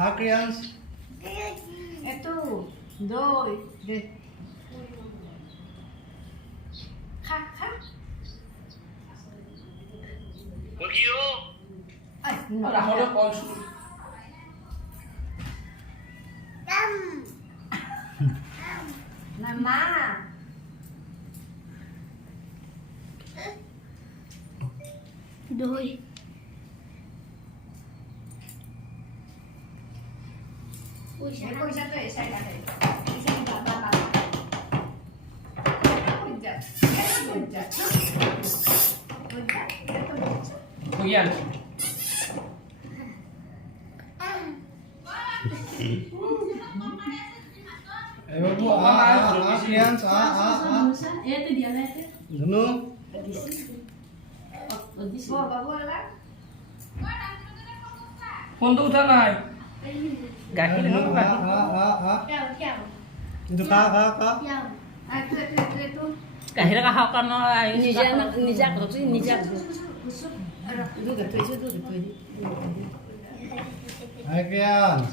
খা ক্রিয়ান্স Itu doi দে khắc khắc Begitu. ai Ora holo kon su. mama Đôi. Ui Để sao cô sẽ về xây lại đây xây bà Quỳnh chặt Quỳnh chặt Quỳnh chặt Bagian. বাবু ক্রিয়ান্স Itu dia lah itu. ধুনু Bo bà bo lắm Phone tu uঠা নাই। গাখীৰ ধুনু দেখোন গাখীৰ। Keo keo কিন্তু খা খা খা keo. ai tuh tuh গাখীৰ খাওঁ কাৰণ নিজা নিজা করছি নিজা Đưa cái tuổi đưa cái tuổi đi আই ক্রিয়ান্স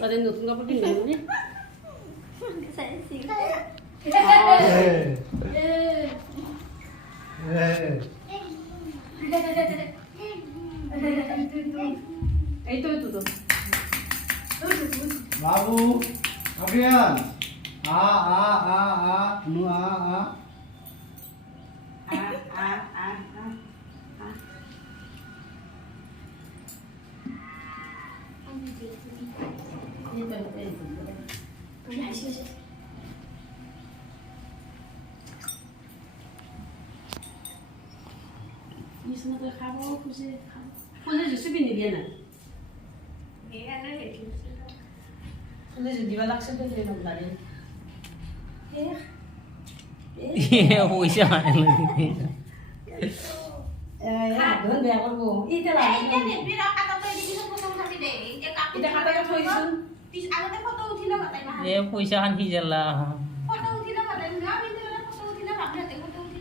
তাদের নতুন কাপড় কিনবে নি Sẽ xíu. এই তো তো বাবু ক্রিয়ান্স ধুনু নিছনা তো খাবো খুশি খাবো কোনে জুসি বিনি দিয়া না Nghĩ ra nó để chú কোনে যদি দিবা লাগছে তো সেই নাম দাঁড়িয়ে পইচা মানে ধন বেয়া করবো ইটা লাগে Ini nih, biar kata tuh di sini foto tapi deh. Dia ইটা কাটাকে থৈছো Agaknya foto udah nggak tahu. পইচা খান কি জ্বালা